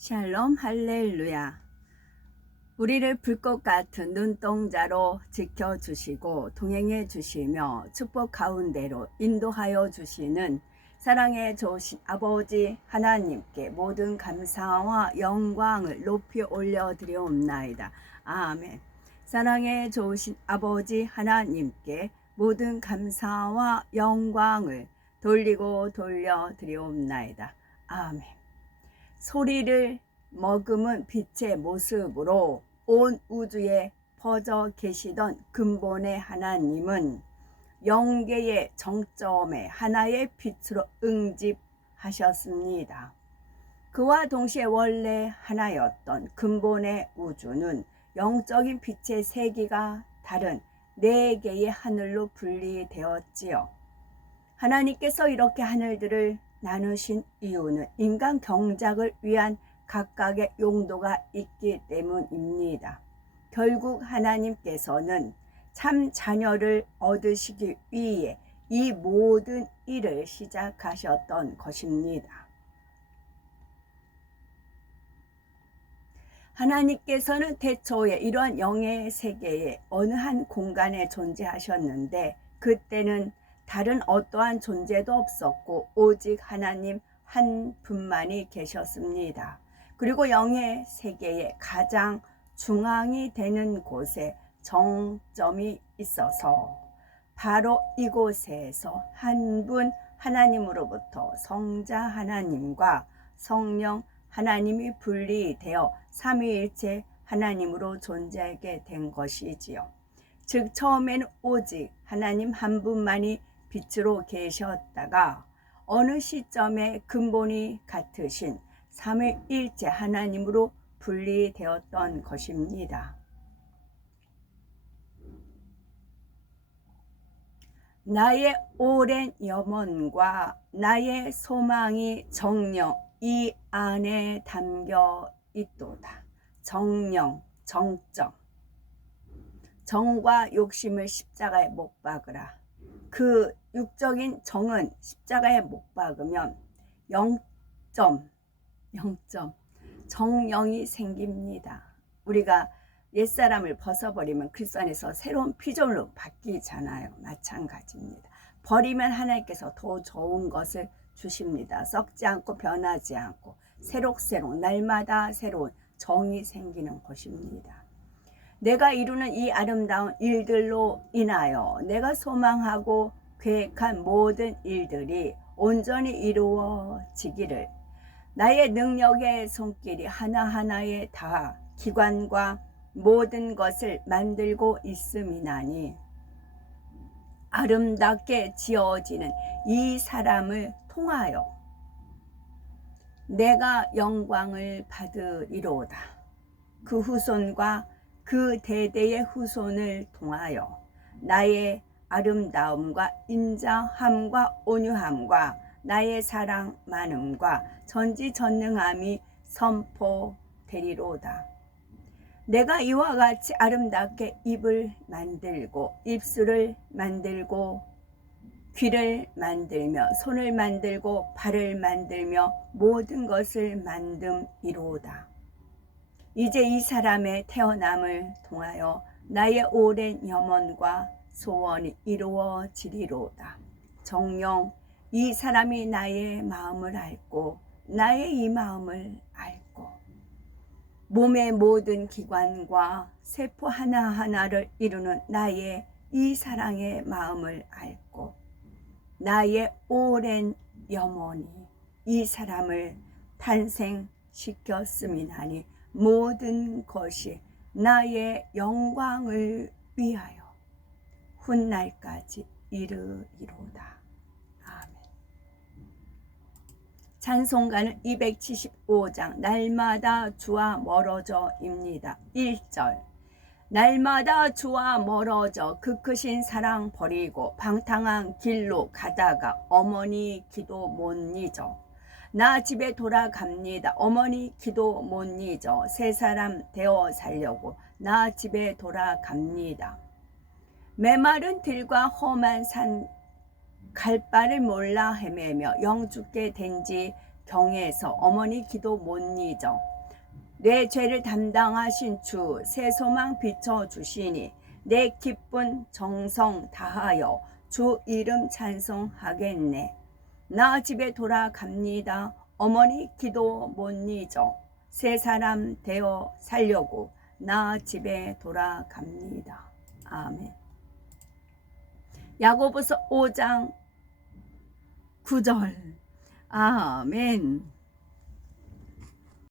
샬롬 할렐루야. 우리를 불꽃 같은 눈동자로 지켜주시고 동행해 주시며 축복 가운데로 인도하여 주시는 사랑의 좋으신 아버지 하나님께 모든 감사와 영광을 높이 올려드리옵나이다. 아멘. 사랑의 좋으신 아버지 하나님께 모든 감사와 영광을 돌리고 돌려드리옵나이다. 아멘. 소리를 머금은 빛의 모습으로 온 우주에 퍼져 계시던 근본의 하나님은 영계의 정점에 하나의 빛으로 응집하셨습니다. 그와 동시에 원래 하나였던 근본의 우주는 영적인 빛의 세계가 다른 네 개의 하늘로 분리되었지요. 하나님께서 이렇게 하늘들을 나누신 이유는 인간 경작을 위한 각각의 용도가 있기 때문입니다. 결국 하나님께서는 참 자녀를 얻으시기 위해 이 모든 일을 시작하셨던 것입니다. 하나님께서는 태초에 이러한 영의 세계에 어느 한 공간에 존재하셨는데 그때는 다른 어떠한 존재도 없었고 오직 하나님 한 분만이 계셨습니다. 그리고 영의 세계의 가장 중앙이 되는 곳에 정점이 있어서 바로 이곳에서 한 분 하나님으로부터 성자 하나님과 성령 하나님이 분리되어 삼위일체 하나님으로 존재하게 된 것이지요. 즉 처음에는 오직 하나님 한 분만이 빛으로 계셨다가 어느 시점에 근본이 같으신 삼위일체 하나님으로 분리되었던 것입니다. 나의 오랜 염원과 나의 소망이 정령 이 안에 담겨 있도다. 정령, 정정. 정과 욕심을 십자가에 못 박으라. 그 육적인 정은 십자가에 못 박으면 0점, 0점, 정령이 생깁니다. 우리가 옛사람을 벗어버리면 그리스도 안에서 새로운 피조물로 바뀌잖아요. 마찬가지입니다. 버리면 하나님께서 더 좋은 것을 주십니다. 썩지 않고 변하지 않고 새록새록 날마다 새로운 정이 생기는 것입니다. 내가 이루는 이 아름다운 일들로 인하여 내가 소망하고 계획한 모든 일들이 온전히 이루어지기를 나의 능력의 손길이 하나하나에 다 기관과 모든 것을 만들고 있음이나니 아름답게 지어지는 이 사람을 통하여 내가 영광을 받으리로다. 그 후손과 그 대대의 후손을 통하여 나의 아름다움과 인자함과 온유함과 나의 사랑 많음과 전지전능함이 선포되리로다. 내가 이와 같이 아름답게 입을 만들고 입술을 만들고 귀를 만들며 손을 만들고 발을 만들며 모든 것을 만듦이로다. 이제 이 사람의 태어남을 통하여 나의 오랜 염원과 소원이 이루어지리로다. 정령 이 사람이 나의 마음을 알고 나의 이 마음을 알고 몸의 모든 기관과 세포 하나하나를 이루는 나의 이 사랑의 마음을 알고 나의 오랜 염원이 이 사람을 탄생시켰음이나니 모든 것이 나의 영광을 위하여 훗날까지 이르리로다. 아멘. 찬송가는 275장 날마다 주와 멀어져입니다. 1절 날마다 주와 멀어져 그 크신 사랑 버리고 방탕한 길로 가다가 어머니 기도 못 잊어 나 집에 돌아갑니다. 어머니 기도 못 잊어 새 사람 되어 살려고 나 집에 돌아갑니다. 메마른 들과 험한 산 갈바를 몰라 헤매며 영죽게 된지 경외해서 어머니 기도 못 잊어 내 죄를 담당하신 주 새 소망 비춰 주시니 내 기쁜 정성 다하여 주 이름 찬송하겠네. 나 집에 돌아갑니다. 어머니 기도 못 잊어 새 사람 되어 살려고 나 집에 돌아갑니다. 아멘. 야고보서 5장 9절. 아멘.